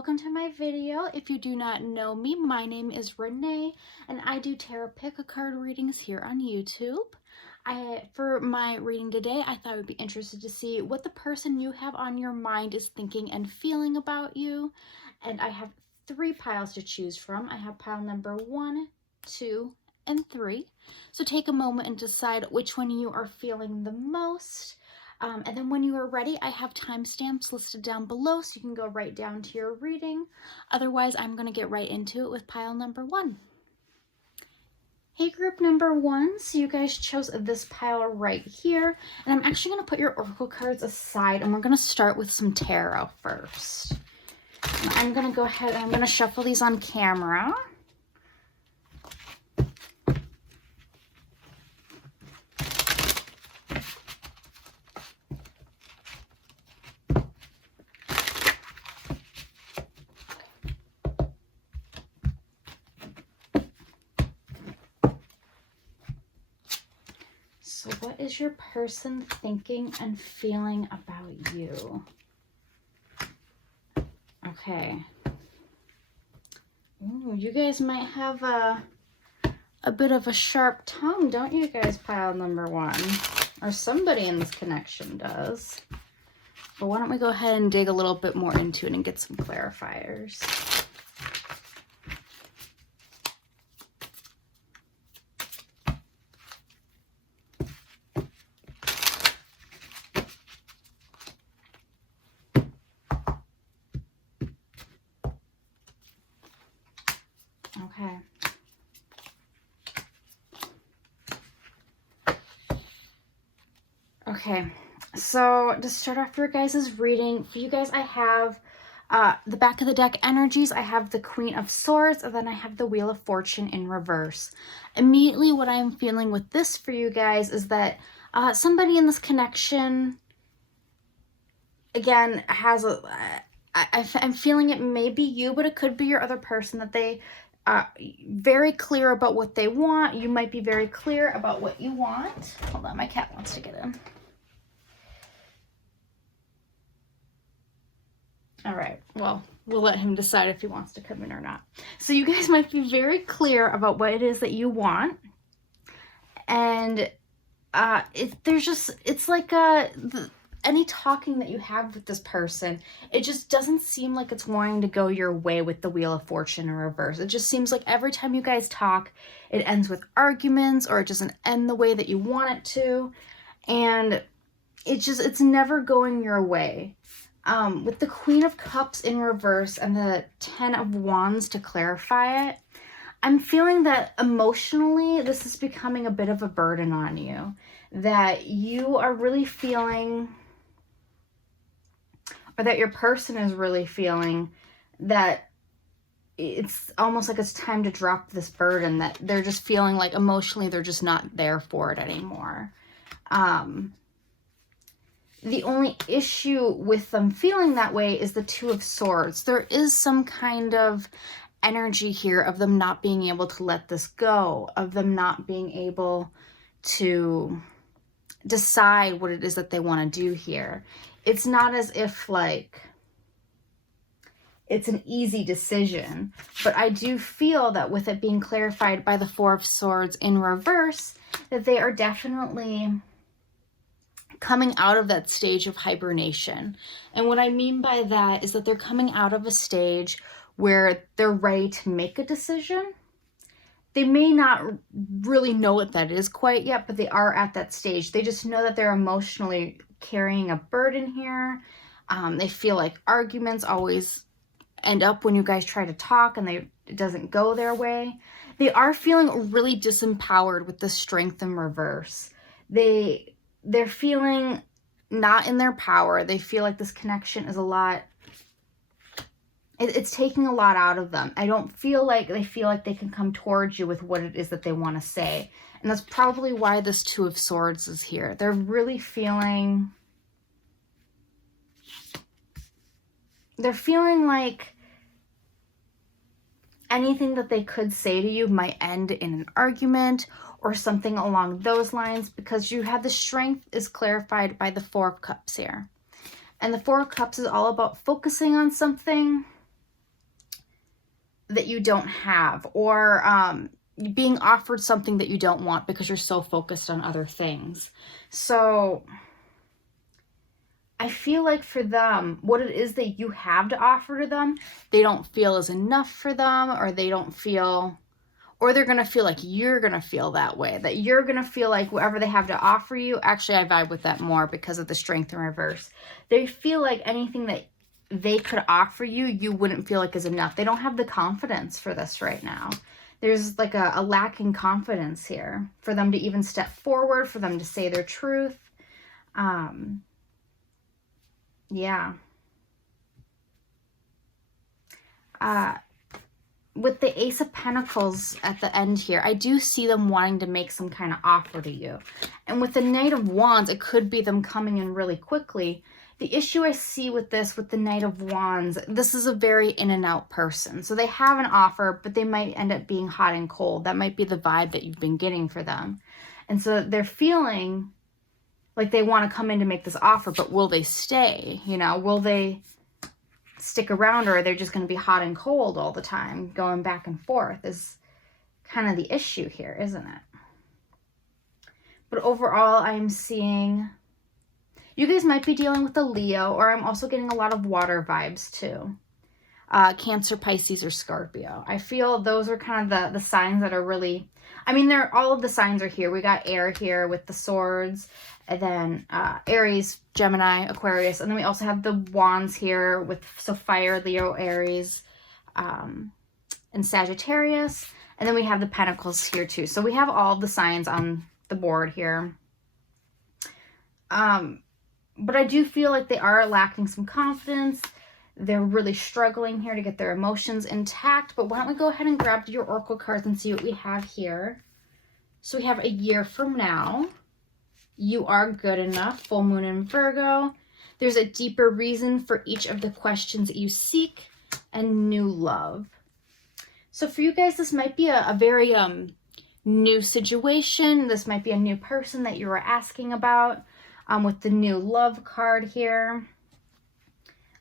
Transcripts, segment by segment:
welcome to my video. If you do not know me, my name is Renee and I do tarot pick-a-card readings here on YouTube. For my reading today, I thought I would be interested to see what the person you have on your mind is thinking and feeling about you. And I have 3 piles to choose from. I have pile number 1, 2, and 3. So take a moment and decide which one you are feeling the most. And then when you are ready, I have timestamps listed down below so you can go right down to your reading. Otherwise, I'm going to get right into it with pile number 1. Hey, group number 1, so you guys chose this pile right here. And I'm actually going to put your oracle cards aside and we're going to start with some tarot first. And I'm going to go ahead and I'm going to shuffle these on camera. So what is your person thinking and feeling about you? Okay. Ooh, you guys might have a bit of a sharp tongue, don't you guys, pile number 1? Or somebody in this connection does. But why don't we go ahead and dig a little bit more into it and get some clarifiers. Okay. Okay, so to start off your guys' reading, for you guys, I have the back of the deck energies. I have the Queen of Swords, and then I have the Wheel of Fortune in reverse. Immediately what I'm feeling with this for you guys is that somebody in this connection, again, has a... I'm feeling it may be you, but it could be your other person, that they very clear about what they want. You might be very clear about what you want. Hold on, my cat wants to get in. All right, well, we'll let him decide if he wants to come in or not. So you guys might be very clear about what it is that you want. And it's like any talking that you have with this person, it just doesn't seem like it's wanting to go your way with the Wheel of Fortune in reverse. It just seems like every time you guys talk, it ends with arguments, or it doesn't end the way that you want it to. And it's never going your way. With the Queen of Cups in reverse and the 10 of Wands to clarify it, I'm feeling that emotionally this is becoming a bit of a burden on you. That you are really feeling, or that your person is really feeling, that it's almost like it's time to drop this burden, that they're just feeling like emotionally they're just not there for it anymore. The only issue with them feeling that way is the Two of Swords. There is some kind of energy here of them not being able to let this go, of them not being able to decide what it is that they want to do here. It's not as if like it's an easy decision, but I do feel that with it being clarified by the Four of Swords in reverse, that they are definitely coming out of that stage of hibernation. And what I mean by that is that they're coming out of a stage where they're ready to make a decision. They may not really know what that is quite yet, but they are at that stage. They just know that they're emotionally carrying a burden here. They feel like arguments always end up when you guys try to talk and it doesn't go their way. They are feeling really disempowered with the Strength in reverse. They're feeling not in their power. They feel like this connection is a lot... It's taking a lot out of them. I don't feel like they can come towards you with what it is that they want to say. And that's probably why this Two of Swords is here. They're really feeling... They're feeling like anything that they could say to you might end in an argument or something along those lines, because you have the Strength is clarified by the Four of Cups here. And the Four of Cups is all about focusing on something that you don't have, or being offered something that you don't want because you're so focused on other things. So I feel like for them, what it is that you have to offer to them, they don't feel is enough for them, or they don't feel, or they're going to feel like you're going to feel that way, that you're going to feel like whatever they have to offer you. Actually, I vibe with that more because of the Strength in reverse. They feel like anything that they could offer you, you wouldn't feel like is enough. They don't have the confidence for this right now. There's like a lacking confidence here for them to even step forward, for them to say their truth. Yeah. With the Ace of Pentacles at the end here, I do see them wanting to make some kind of offer to you. And with the Knight of Wands, it could be them coming in really quickly. The issue I see with this, with the Knight of Wands, this is a very in and out person. So they have an offer, but they might end up being hot and cold. That might be the vibe that you've been getting for them. And so they're feeling like they want to come in to make this offer, but will they stay? You know, will they stick around, or are they just going to be hot and cold all the time, going back and forth is kind of the issue here, isn't it? But overall, I'm seeing you guys might be dealing with a Leo, or I'm also getting a lot of water vibes too. Cancer, Pisces, or Scorpio. I feel those are kind of the signs that are really, I mean, all of the signs are here. We got air here with the swords, and then Aries, Gemini, Aquarius, and then we also have the wands here with, so fire, Leo, Aries, and Sagittarius, and then we have the pentacles here too. So we have all the signs on the board here. But I do feel like they are lacking some confidence. They're really struggling here to get their emotions intact. But why don't we go ahead and grab your oracle cards and see what we have here. So we have a year from now. You are good enough. Full moon in Virgo. There's a deeper reason for each of the questions that you seek, and new love. So for you guys, this might be a very new situation. This might be a new person that you were asking about. With the new love card here.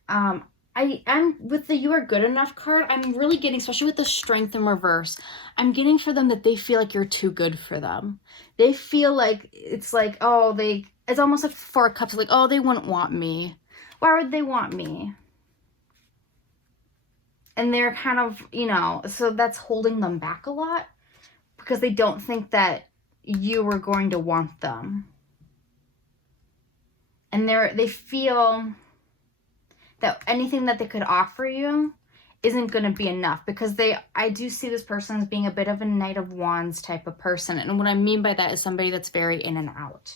I'm with the you are good enough card, I'm really getting, especially with the Strength in reverse, I'm getting for them that they feel like you're too good for them. They feel like, it's like, oh, it's almost like Four of Cups, like, oh, they wouldn't want me. Why would they want me? And they're kind of, you know, so that's holding them back a lot because they don't think that you were going to want them. And they feel that anything that they could offer you isn't going to be enough, because I do see this person as being a bit of a Knight of Wands type of person. And what I mean by that is somebody that's very in and out.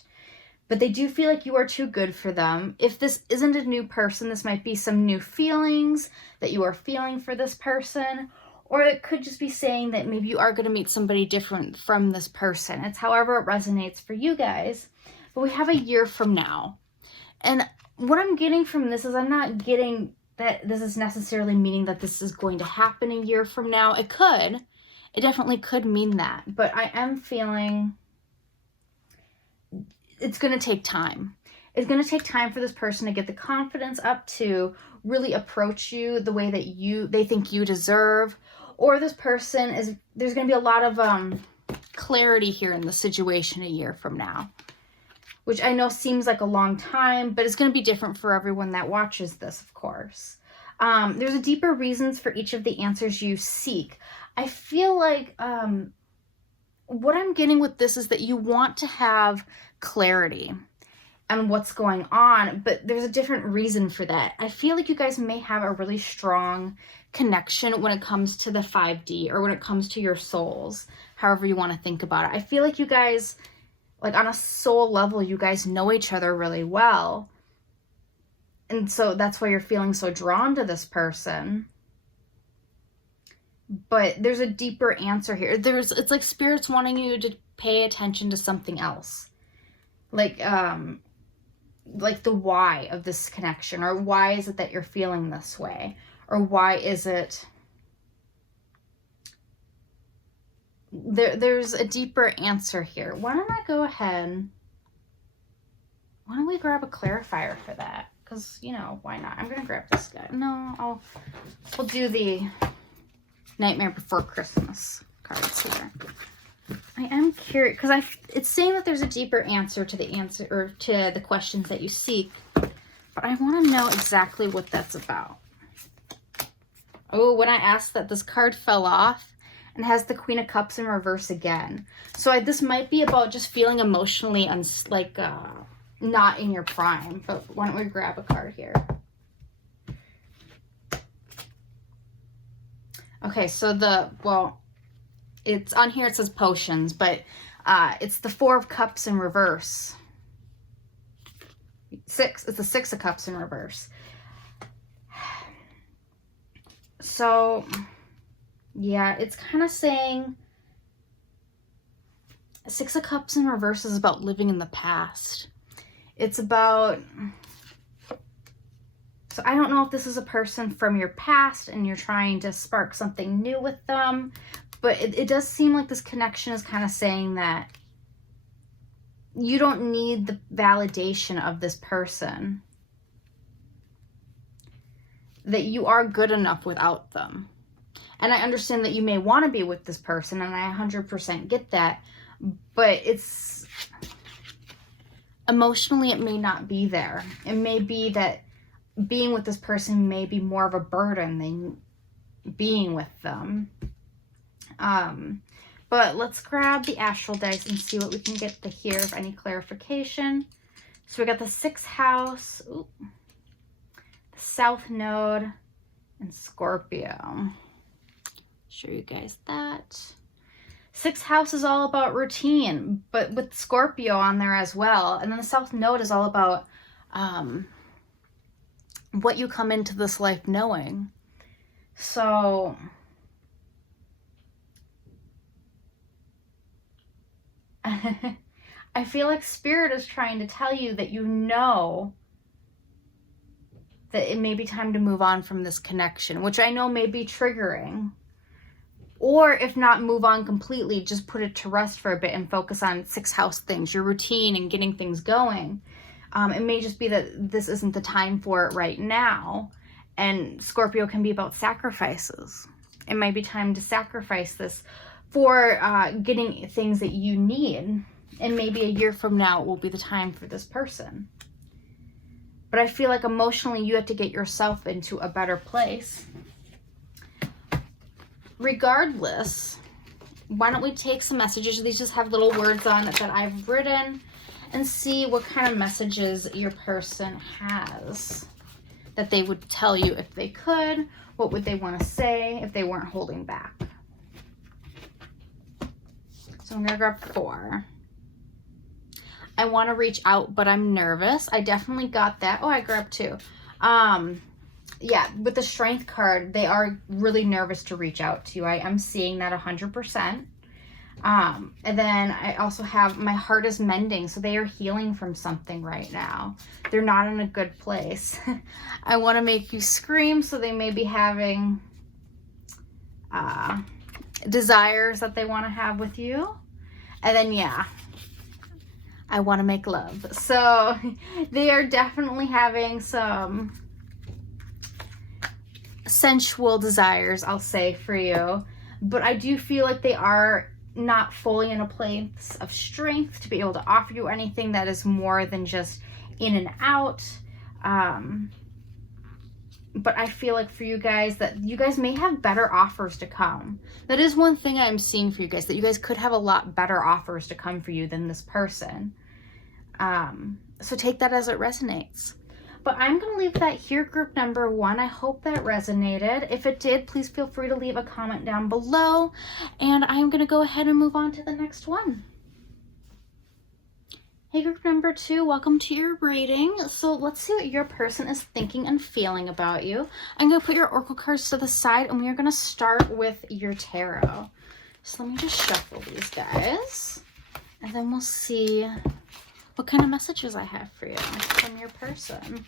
But they do feel like you are too good for them. If this isn't a new person, this might be some new feelings that you are feeling for this person. Or it could just be saying that maybe you are going to meet somebody different from this person. It's however it resonates for you guys. But we have a year from now. And what I'm getting from this is I'm not getting that this is necessarily meaning that this is going to happen a year from now. It could. It definitely could mean that. But I am feeling it's going to take time. It's going to take time for this person to get the confidence up to really approach you the way that they think you deserve. Or this person there's going to be a lot of clarity here in the situation a year from now. Which I know seems like a long time, but it's going to be different for everyone that watches this, of course. There's a deeper reasons for each of the answers you seek. I feel like what I'm getting with this is that you want to have clarity on what's going on, but there's a different reason for that. I feel like you guys may have a really strong connection when it comes to the 5D, or when it comes to your souls, however you want to think about it. I feel like you guys, like on a soul level, you guys know each other really well. And so that's why you're feeling so drawn to this person. But there's a deeper answer here. It's like Spirit's wanting you to pay attention to something else. Like the why of this connection, or why is it that you're feeling this way? Or why is it there's a deeper answer here. Why don't I go ahead? Why don't we grab a clarifier for that? Because, you know, why not? I'm going to grab this guy. No, we'll do the Nightmare Before Christmas cards here. I am curious because it's saying that there's a deeper answer to the questions that you seek, but I want to know exactly what that's about. Oh, when I asked that, this card fell off and has the Queen of Cups in reverse again. So this might be about just feeling emotionally not in your prime. But why don't we grab a card here? Okay, so it's on here, it says potions, but it's the Four of Cups in reverse. It's the Six of Cups in reverse. So, yeah, it's kind of saying Six of Cups in reverse is about living in the past. It's about, so I don't know if this is a person from your past and you're trying to spark something new with them, but it does seem like this connection is kind of saying that you don't need the validation of this person, that you are good enough without them. And I understand that you may want to be with this person, and I 100% get that, but it's emotionally, it may not be there. It may be that being with this person may be more of a burden than being with them. But let's grab the astral dice and see what we can get here of any clarification. So we got the 6th house, the South Node, and Scorpio. Show you guys that. 6th house is all about routine, but with Scorpio on there as well. And then the South Node is all about what you come into this life knowing. So I feel like Spirit is trying to tell you that you know that it may be time to move on from this connection, which I know may be triggering. Or if not move on completely, just put it to rest for a bit and focus on 6th house things, your routine and getting things going. It may just be that this isn't the time for it right now. And Scorpio can be about sacrifices. It might be time to sacrifice this for getting things that you need. And maybe a year from now it will be the time for this person. But I feel like emotionally you have to get yourself into a better place. Regardless, why don't we take some messages? These just have little words on it that I've written, and see what kind of messages your person has that they would tell you if they could. What would they want to say if they weren't holding back? So I'm going to grab 4. I want to reach out, but I'm nervous. I definitely got that. Oh, I grabbed 2. Yeah, with the Strength card, they are really nervous to reach out to you. I'm seeing that 100%. And then I also have my heart is mending. So they are healing from something right now. They're not in a good place. I want to make you scream. So they may be having desires that they want to have with you. And then, yeah, I want to make love. So they are definitely having some sensual desires, I'll say, for you. But I do feel like they are not fully in a place of strength to be able to offer you anything that is more than just in and out. But I feel like for you guys that you guys may have better offers to come. That is one thing I'm seeing for you guys, that you guys could have a lot better offers to come for you than this person. So take that as it resonates. But I'm going to leave that here, group number 1. I hope that resonated. If it did, please feel free to leave a comment down below. And I'm going to go ahead and move on to the next one. Hey, group number 2, welcome to your reading. So let's see what your person is thinking and feeling about you. I'm going to put your oracle cards to the side, and we are going to start with your tarot. So let me just shuffle these guys, and then we'll see what kind of messages I have for you from your person.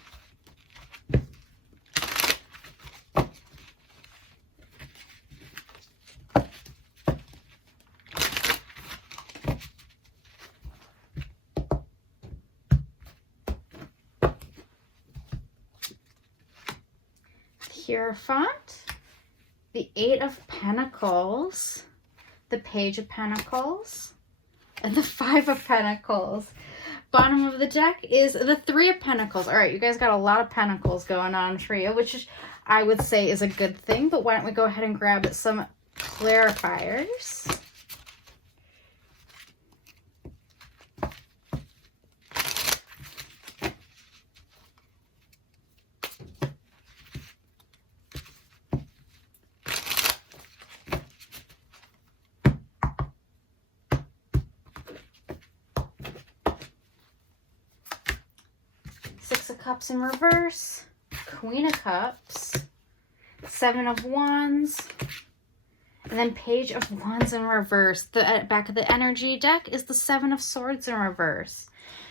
Hierophant the Eight of Pentacles, the Page of Pentacles, and the Five of Pentacles. Bottom of the deck is the Three of Pentacles. All right, you guys got a lot of pentacles going on for you, which I would say is a good thing, but why don't we go ahead and grab some clarifiers. Six of Cups in reverse, Queen of Cups, Seven of Wands, and then Page of Wands in reverse. The back of the energy deck is the Seven of Swords in reverse.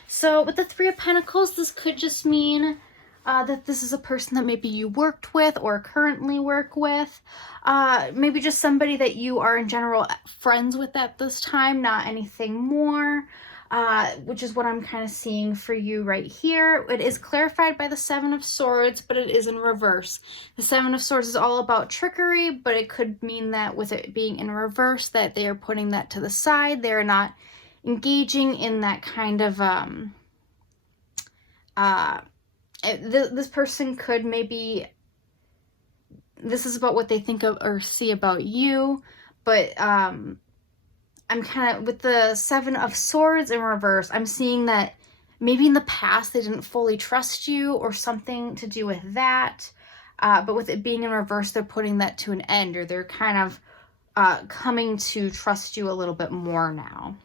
So with the Three of Pentacles, this could just mean that this is a person that maybe you worked with or currently work with. Maybe just somebody that you are in general friends with at this time, not anything more. Which is what I'm kind of seeing for you right here. It is clarified by the Seven of Swords, but it is in reverse. The Seven of Swords is all about trickery, but it could mean that with it being in reverse, that they are putting that to the side. They're not engaging in that kind of, this person could maybe, this is about what they think of or see about you, but, I'm kind of, with the Seven of Swords in reverse, I'm seeing that maybe in the past they didn't fully trust you or something to do with that. But with it being in reverse, they're putting that to an end, or they're kind of coming to trust you a little bit more now,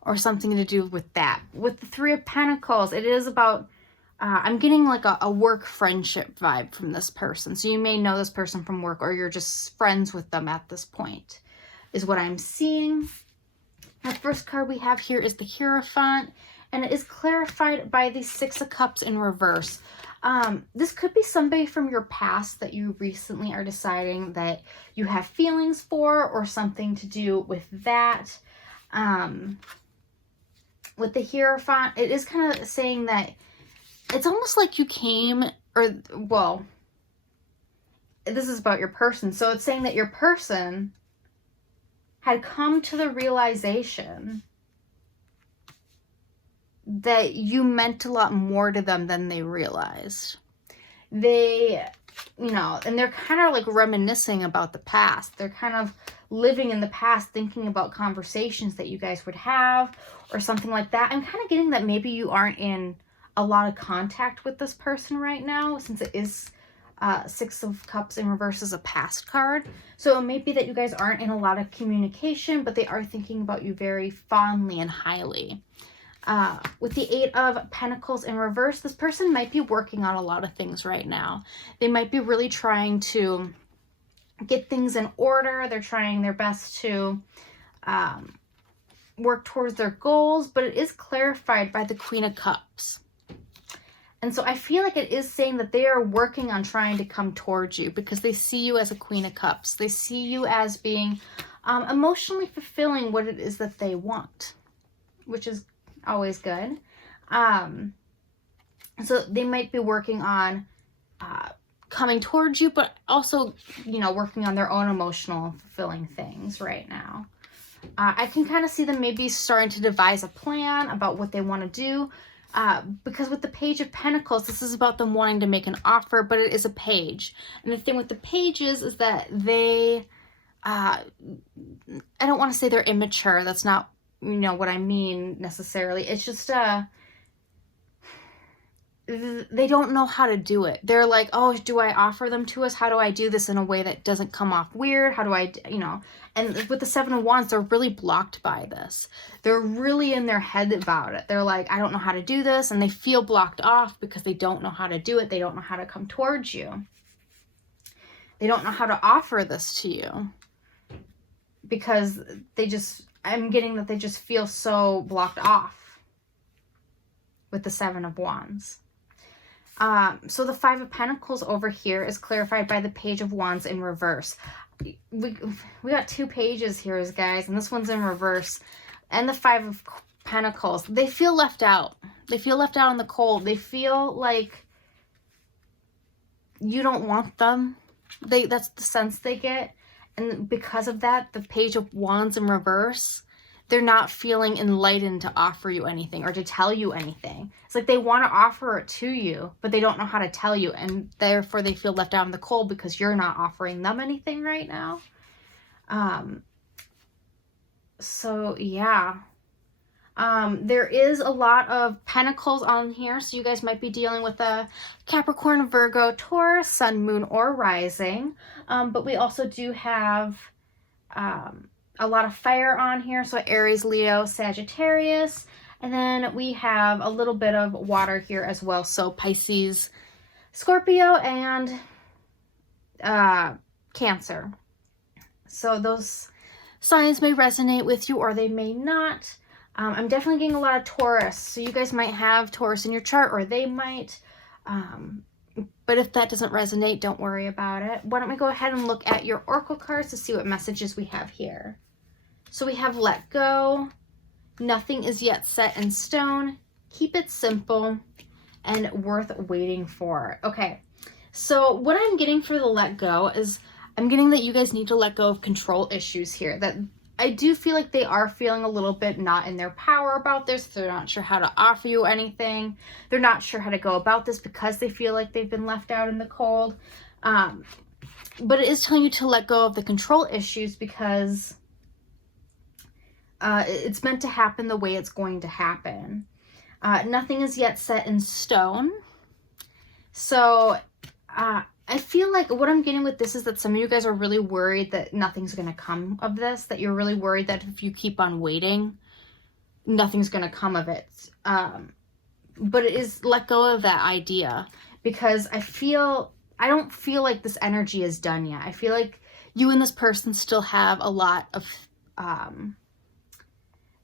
or something to do with that. With the Three of Pentacles, it is about, I'm getting like a work friendship vibe from this person. So you may know this person from work, or you're just friends with them at this point, is what I'm seeing. The first card we have here is the Hierophant, and it is clarified by the Six of Cups in reverse. This could be somebody from your past that you recently are deciding that you have feelings for, or something to do with that. With the Hierophant, it is kind of saying that it's almost like you came, or, well, this is about your person. So it's saying that your person had come to the realization that you meant a lot more to them than they realized. They, you know, and they're kind of like reminiscing about the past. They're kind of living in the past, thinking about conversations that you guys would have or something like that. I'm kind of getting that maybe you aren't in a lot of contact with this person right now, since it is Six of Cups in reverse is a past card. So it may be that you guys aren't in a lot of communication, but they are thinking about you very fondly and highly. With the Eight of Pentacles in reverse, this person might be working on a lot of things right now. They might be really trying to get things in order. They're trying their best to work towards their goals, but it is clarified by the Queen of Cups. And so I feel like it is saying that they are working on trying to come towards you, because they see you as a Queen of Cups. They see you as being emotionally fulfilling what it is that they want, which is always good. So they might be working on coming towards you, but also, you know, working on their own emotional fulfilling things right now. I can kind of see them maybe starting to devise a plan about what they want to do. Because with the Page of Pentacles, this is about them wanting to make an offer, but it is a page. And the thing with the pages is that they, I don't want to say they're immature. That's not, you know, what I mean necessarily. It's just, they don't know how to do it. They're like, oh, do I offer them to us? How do I do this in a way that doesn't come off weird? How do I, you know, and with the Seven of Wands, they're really blocked by this. They're really in their head about it. They're like, I don't know how to do this. And they feel blocked off because they don't know how to do it. They don't know how to come towards you. They don't know how to offer this to you, because they just, I'm getting that they just feel so blocked off with the Seven of Wands. So the Five of Pentacles over here is clarified by the Page of Wands in reverse. We got two pages here, guys, and this one's in reverse. And the Five of Pentacles, they feel left out. They feel left out in the cold. They feel like you don't want them. That's the sense they get. And because of that, the Page of Wands in reverse, they're not feeling enlightened to offer you anything or to tell you anything. It's like they want to offer it to you, but they don't know how to tell you. And therefore they feel left out in the cold because you're not offering them anything right now. So yeah. There is a lot of pentacles on here, so you guys might be dealing with a Capricorn, Virgo, Taurus, Sun, Moon, or Rising. But we also do have a lot of fire on here, so Aries, Leo, Sagittarius. And then we have a little bit of water here as well, so Pisces, Scorpio, and Cancer. So those signs may resonate with you or they may not. I'm definitely getting a lot of Taurus, so you guys might have Taurus in your chart, or they might. But if that doesn't resonate, don't worry about it. Why don't we go ahead and look at your oracle cards to see what messages we have here. So we have let go, nothing is yet set in stone, keep it simple, and worth waiting for. Okay, so what I'm getting for the let go is I'm getting that you guys need to let go of control issues here. That I do feel like they are feeling a little bit not in their power about this. They're not sure how to offer you anything. They're not sure how to go about this because they feel like they've been left out in the cold. But it is telling you to let go of the control issues because it's meant to happen the way it's going to happen. Nothing is yet set in stone. So I feel like what I'm getting with this is that some of you guys are really worried that nothing's going to come of this, that you're really worried that if you keep on waiting, nothing's going to come of it. But it is let go of that idea, because I don't feel like this energy is done yet. I feel like you and this person still have a lot of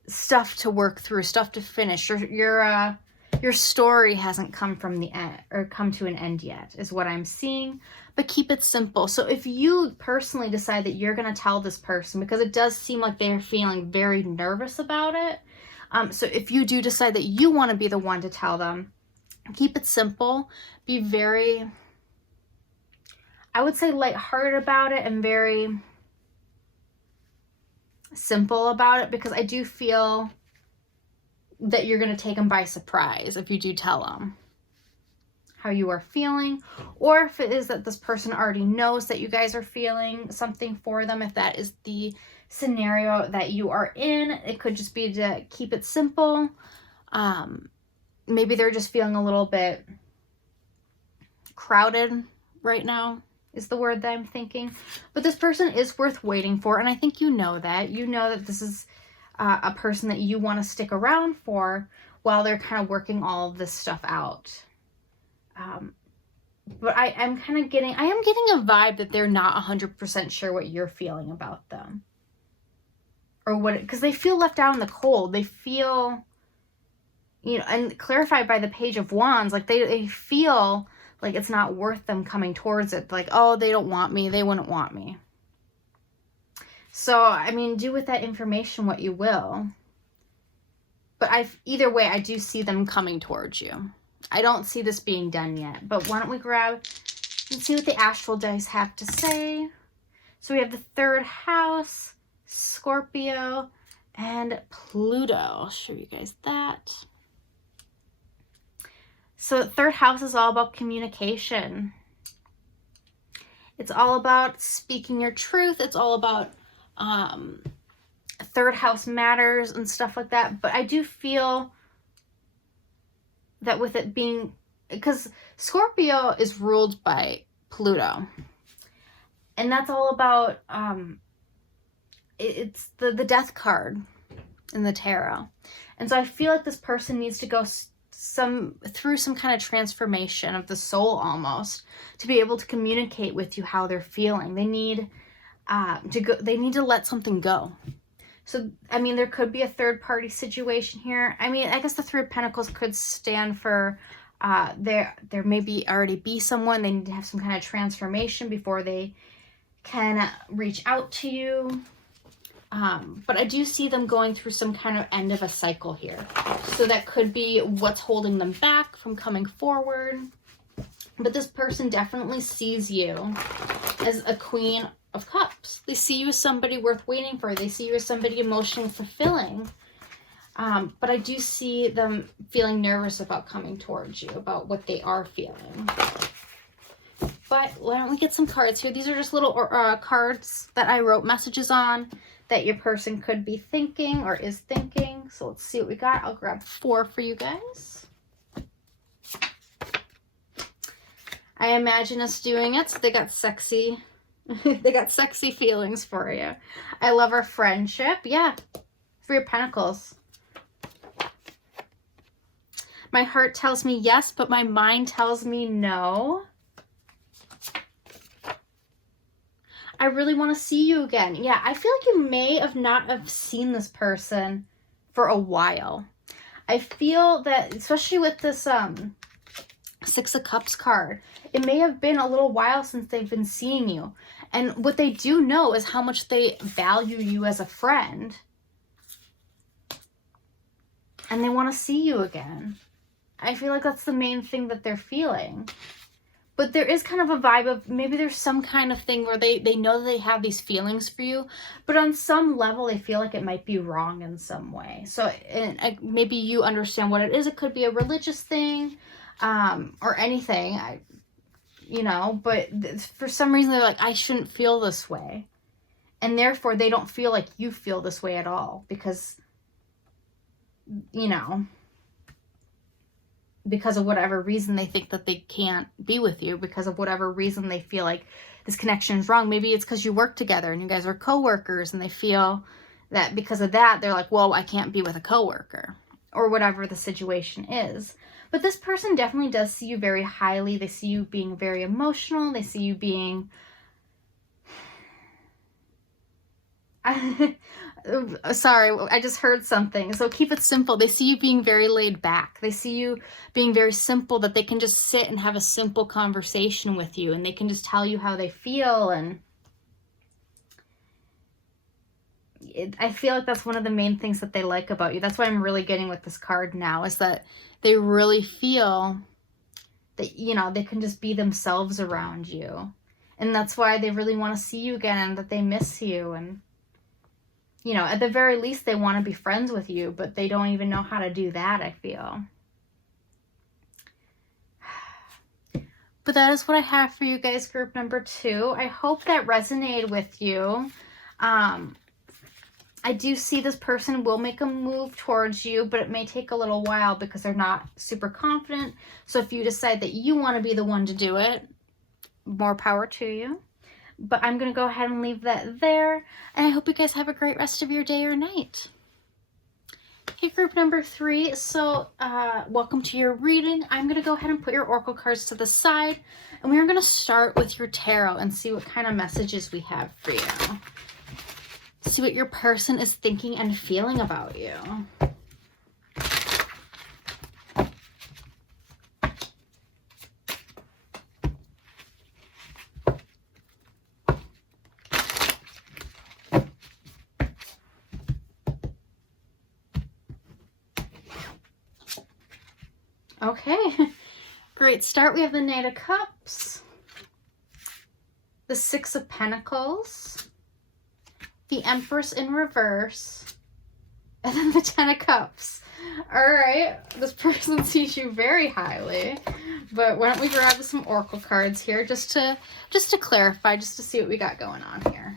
stuff to work through, stuff to finish. Your story hasn't come from the end or come to an end yet, is what I'm seeing. But keep it simple. So if you personally decide that you're going to tell this person, because it does seem like they're feeling very nervous about it. So if you do decide that you want to be the one to tell them, keep it simple. Be very, I would say, lighthearted about it and very simple about it, because I do feel that you're going to take them by surprise if you do tell them how you are feeling, or if it is that this person already knows that you guys are feeling something for them. If that is the scenario that you are in, it could just be to keep it simple. Maybe they're just feeling a little bit crowded right now is the word that I'm thinking. But this person is worth waiting for, and I think you know that. You know that this is a person that you want to stick around for while they're kind of working all of this stuff out. But I am getting a vibe that they're not 100% sure what you're feeling about them. Or what, because they feel left out in the cold. They feel, and clarified by the Page of Wands, like they feel like it's not worth them coming towards it. Like, oh, they don't want me. They wouldn't want me. So, I mean, do with that information what you will. But either way, I do see them coming towards you. I don't see this being done yet. But why don't we grab and see what the astral dice have to say. So we have the third house, Scorpio, and Pluto. I'll show you guys that. So the third house is all about communication. It's all about speaking your truth. It's all about third house matters and stuff like that. But I do feel that with it being, because Scorpio is ruled by Pluto, and that's all about it's the death card in the tarot. And so I feel like this person needs to go through some kind of transformation of the soul almost to be able to communicate with you how they're feeling. They need to let something go. So, I mean, there could be a third party situation here. I mean, I guess the Three of Pentacles could stand for there maybe already be someone. They need to have some kind of transformation before they can reach out to you. But I do see them going through some kind of end of a cycle here. So that could be what's holding them back from coming forward. But this person definitely sees you as a Queen of Cups. They see you as somebody worth waiting for. They see you as somebody emotionally fulfilling. But I do see them feeling nervous about coming towards you, about what they are feeling. But why don't we get some cards here? These are just little cards that I wrote messages on that your person could be thinking or is thinking. So let's see what we got. I'll grab 4 for you guys. I imagine us doing it. So they got sexy. They got sexy feelings for you. I love our friendship. Yeah. 3 of Pentacles. My heart tells me yes, but my mind tells me no. I really want to see you again. Yeah, I feel like you may have not have seen this person for a while. I feel that, especially with this 6 of Cups card, it may have been a little while since they've been seeing you. And what they do know is how much they value you as a friend. And they want to see you again. I feel like that's the main thing that they're feeling. But there is kind of a vibe of maybe there's some kind of thing where they know they have these feelings for you, but on some level they feel like it might be wrong in some way. So maybe you understand what it is. It could be a religious thing or anything, but for some reason they're like, I shouldn't feel this way. And therefore they don't feel like you feel this way at all because, because of whatever reason they think that they can't be with you, because of whatever reason they feel like this connection is wrong. Maybe it's because you work together and you guys are co-workers and they feel that because of that, they're like, well, I can't be with a co-worker or whatever the situation is. But this person definitely does see you very highly. They see you being very emotional. They see you being... Sorry, I just heard something. So keep it simple. They see you being very laid back. They see you being very simple, that they can just sit and have a simple conversation with you and they can just tell you how they feel. And I feel like that's one of the main things that they like about you. That's what I'm really getting with this card now, is that they really feel that, they can just be themselves around you. And that's why they really want to see you again and that they miss you. And at the very least, they want to be friends with you, but they don't even know how to do that, I feel. But that is what I have for you guys, group number 2. I hope that resonated with you. I do see this person will make a move towards you, but it may take a little while because they're not super confident. So if you decide that you want to be the one to do it, more power to you. But I'm going to go ahead and leave that there. And I hope you guys have a great rest of your day or night. Okay, group number 3. So, welcome to your reading. I'm going to go ahead and put your oracle cards to the side. And we're going to start with your tarot and see what kind of messages we have for you. See what your person is thinking and feeling about you. Okay, great start. We have the Knight of Cups, the 6 of Pentacles, the Empress in reverse, and then the 10 of Cups. All right, this person sees you very highly, but why don't we grab some oracle cards here just to clarify, just to see what we got going on here.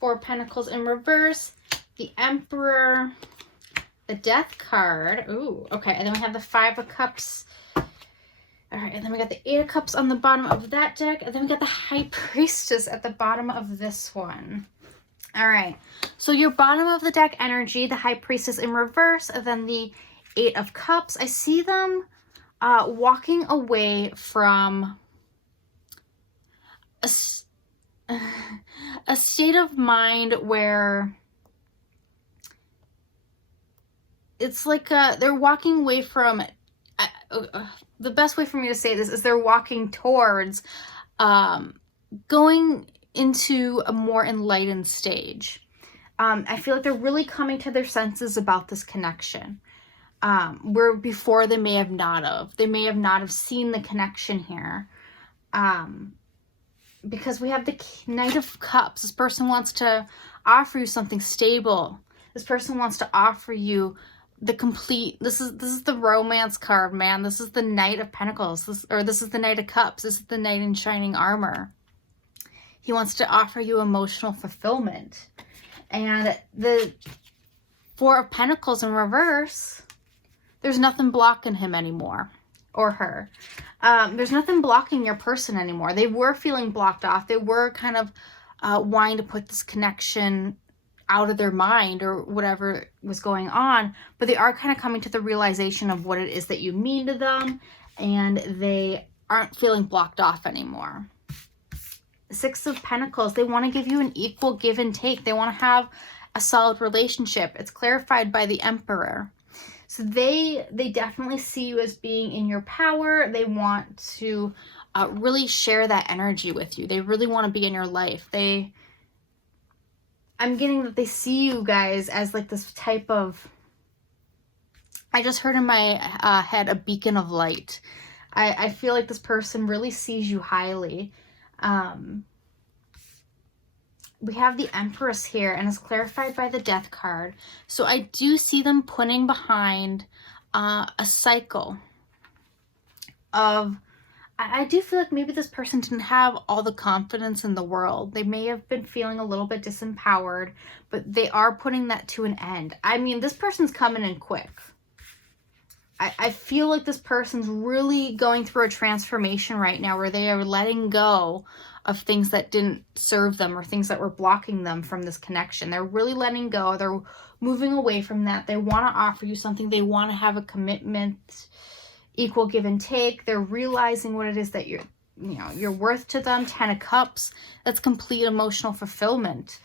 Four Pentacles in reverse, the Emperor, the Death card. Ooh, okay. And then we have the 5 of Cups. All right, and then we got the 8 of Cups on the bottom of that deck, and then we got the High Priestess at the bottom of this one. All right, so your bottom of the deck energy, the High Priestess in reverse, and then the 8 of Cups. I see them walking away from a state of mind where it's like they're walking away from the best way for me to say this is they're walking towards going into a more enlightened stage. I feel like they're really coming to their senses about this connection. Where before they may have not have. They may have not have seen the connection here. Because we have the Knight of Cups. This person wants to offer you something stable. This person wants to offer you the complete, this is the romance card, man. This is the Knight of Pentacles. This is the Knight of Cups. This is the Knight in shining armor. He wants to offer you emotional fulfillment. And the Four of Pentacles in reverse, there's nothing blocking him anymore, or her. There's nothing blocking your person anymore. They were feeling blocked off. They were kind of wanting to put this connection out of their mind or whatever was going on, but they are kind of coming to the realization of what it is that you mean to them, and they aren't feeling blocked off anymore. Six of Pentacles, they want to give you an equal give and take. They want to have a solid relationship. It's clarified by the Emperor. So they definitely see you as being in your power. They want to really share that energy with you. They really want to be in your life. I'm getting that they see you guys as like this type of, I just heard in my head, a beacon of light. I feel like this person really sees you highly. We have the Empress here, and it's clarified by the Death card. So I do see them putting behind a cycle of, I do feel like maybe this person didn't have all the confidence in the world. They may have been feeling a little bit disempowered, but they are putting that to an end. I mean, this person's coming in quick. I feel like this person's really going through a transformation right now where they are letting go of things that didn't serve them or things that were blocking them from this connection. They're really letting go. They're moving away from that. They want to offer you something. They want to have a commitment, equal give and take. They're realizing what it is that you're worth to them. 10 of Cups, that's complete emotional fulfillment.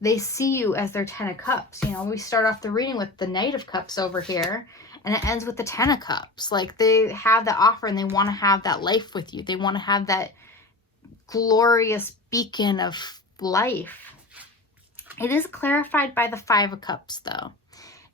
They see you as their 10 of Cups. You know, we start off the reading with the Knight of Cups over here, and it ends with the 10 of Cups. Like, they have the offer and they want to have that life with you. They want to have that glorious beacon of life. It is clarified by the 5 of Cups, though.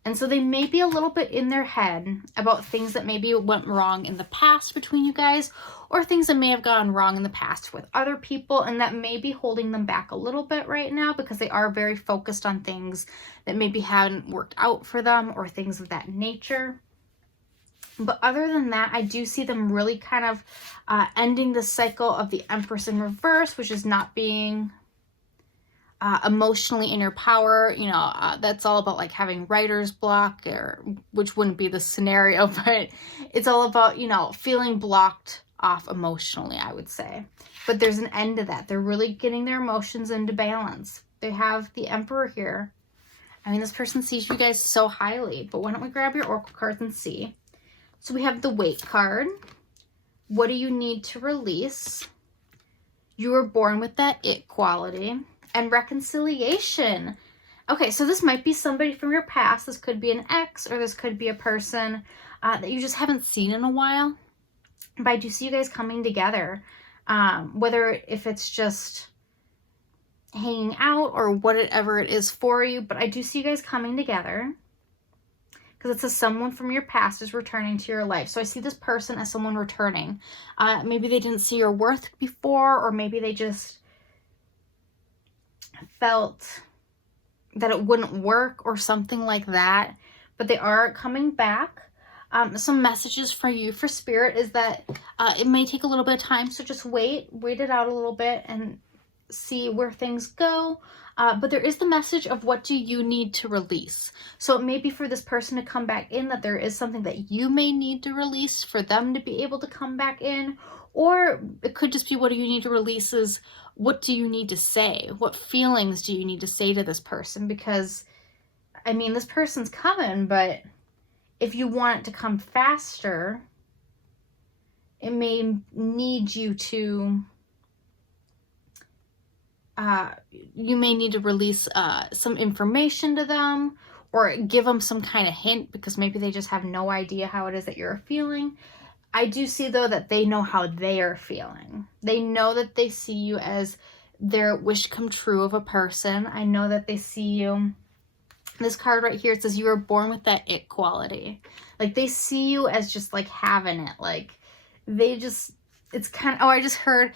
And so they may be a little bit in their head about things that maybe went wrong in the past between you guys, or things that may have gone wrong in the past with other people, and that may be holding them back a little bit right now because they are very focused on things that maybe haven't worked out for them or things of that nature. But other than that, I do see them really kind of ending the cycle of the Empress in reverse, which is not being emotionally in your power. You know, that's all about like having writer's block, or which wouldn't be the scenario, but it's all about, you know, feeling blocked off emotionally, I would say. But there's an end to that. They're really getting their emotions into balance. They have the Emperor here. I mean, this person sees you guys so highly, but why don't we grab your oracle cards and see? So we have the Weight card. What do you need to release? You were born with that it quality. And reconciliation. Okay, so this might be somebody from your past. This could be an ex, or this could be a person that you just haven't seen in a while. But I do see you guys coming together. Whether if it's just hanging out or whatever it is for you. But I do see you guys coming together. Because it says someone from your past is returning to your life. So I see this person as someone returning. Maybe they didn't see your worth before, or maybe they just felt that it wouldn't work or something like that. But they are coming back. Some messages for you for Spirit is that it may take a little bit of time. So just wait it out a little bit and see where things go. But there is the message of what do you need to release. So it may be for this person to come back in, that there is something that you may need to release for them to be able to come back in. Or it could just be what do you need to release is what do you need to say? What feelings do you need to say to this person? Because, I mean, this person's coming, but if you want it to come faster, it may need you to... you may need to release some information to them, or give them some kind of hint, because maybe they just have no idea how it is that you're feeling. I do see, though, that they know how they are feeling. They know that they see you as their wish come true of a person. I know that they see you. This card right here, it says you were born with that it quality. Like, they see you as just, like, having it. Like, they just, it's kind of, oh, I just heard,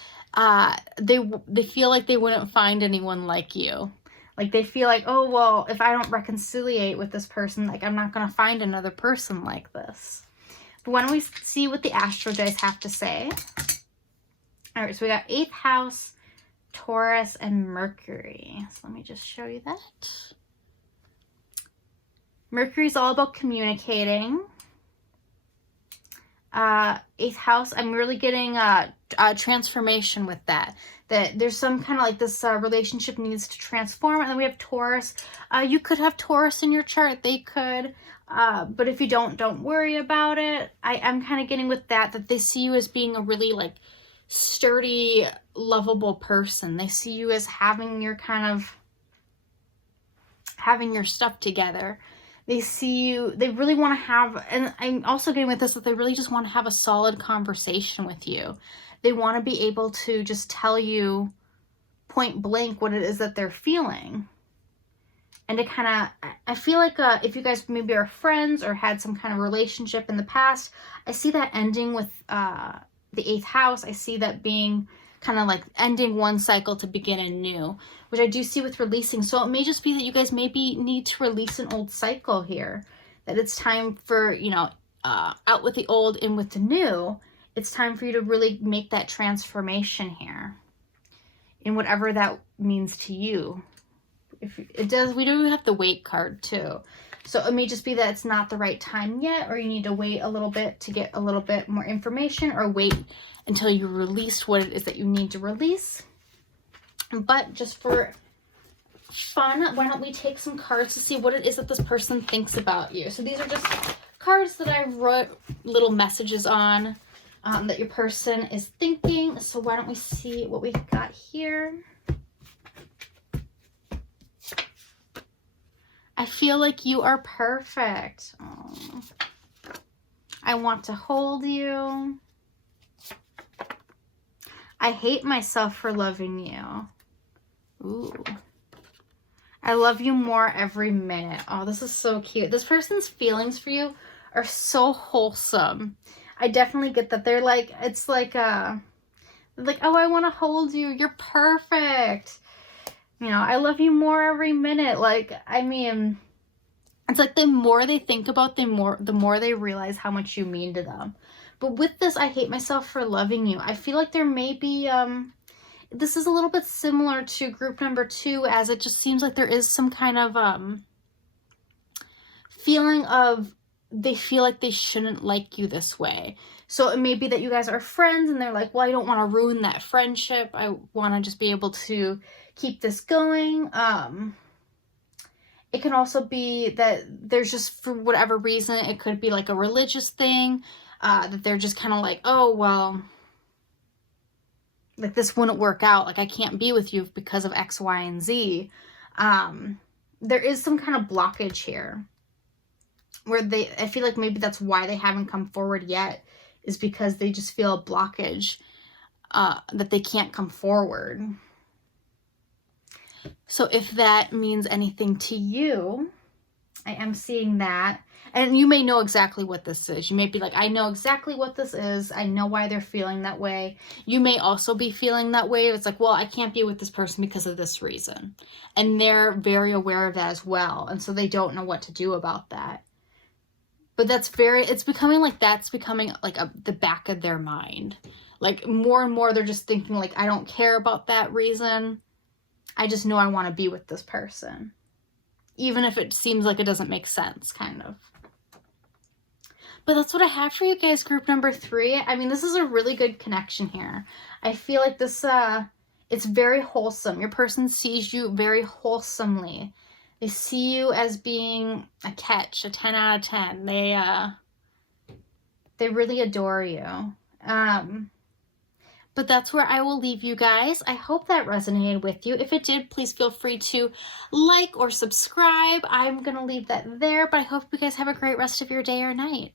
they feel like they wouldn't find anyone like you. Like, they feel like, oh, well, if I don't reconciliate with this person, like, I'm not going to find another person like this. But why don't we see what the Astro Dice have to say? All right, so we got 8th house, Taurus, and Mercury. So let me just show you that. Mercury's all about communicating. 8th house, I'm really getting a transformation with that. That there's some kind of like this relationship needs to transform. And then we have Taurus. You could have Taurus in your chart. They could. But if you don't worry about it. I'm kind of getting with that they see you as being a really like sturdy, lovable person. They see you as having your stuff together. They see you, they really want to have, and I'm also getting with this, that they really just want to have a solid conversation with you. They want to be able to just tell you point blank what it is that they're feeling. And to kind of, I feel like if you guys maybe are friends or had some kind of relationship in the past, I see that ending with the 8th house. I see that being kind of like ending one cycle to begin a new, which I do see with releasing. So it may just be that you guys maybe need to release an old cycle here, that it's time for, you know, out with the old, in with the new. It's time for you to really make that transformation here in whatever that means to you. If it does, we do have the wait card too. So it may just be that it's not the right time yet, or you need to wait a little bit to get a little bit more information, or wait until you release what it is that you need to release. But just for fun, why don't we take some cards to see what it is that this person thinks about you. So these are just cards that I wrote little messages on that your person is thinking. So why don't we see what we've got here. I feel like you are perfect. Oh. I want to hold you. I hate myself for loving you. Ooh. I love you more every minute. Oh, this is so cute. This person's feelings for you are so wholesome. I definitely get that. They're like, it's like, oh, I want to hold you. You're perfect. You know, I love you more every minute. Like, I mean, it's like the more they think about, the more they realize how much you mean to them. But with this, I hate myself for loving you. I feel like there may be, this is a little bit similar to group number 2, as it just seems like there is some kind of feeling of they feel like they shouldn't like you this way. So it may be that you guys are friends and they're like, well, I don't want to ruin that friendship. I want to just be able to keep this going. It can also be that there's just, for whatever reason, it could be like a religious thing, that they're just kind of like, oh, well, like this wouldn't work out. Like I can't be with you because of X, Y, and Z. There is some kind of blockage here where I feel like maybe that's why they haven't come forward yet, is because they just feel a blockage, that they can't come forward. So if that means anything to you, I am seeing that. And you may know exactly what this is. You may be like, I know exactly what this is. I know why they're feeling that way. You may also be feeling that way. It's like, well, I can't be with this person because of this reason. And they're very aware of that as well. And so they don't know what to do about that. But it's becoming like the back of their mind. Like more and more they're just thinking like, I don't care about that reason. I just know I want to be with this person. Even if it seems like it doesn't make sense, kind of. But that's what I have for you guys, group number 3. I mean, this is a really good connection here. I feel like this, it's very wholesome. Your person sees you very wholesomely. They see you as being a catch, a 10 out of 10. They really adore you. But that's where I will leave you guys. I hope that resonated with you. If it did, please feel free to like or subscribe. I'm going to leave that there, but I hope you guys have a great rest of your day or night.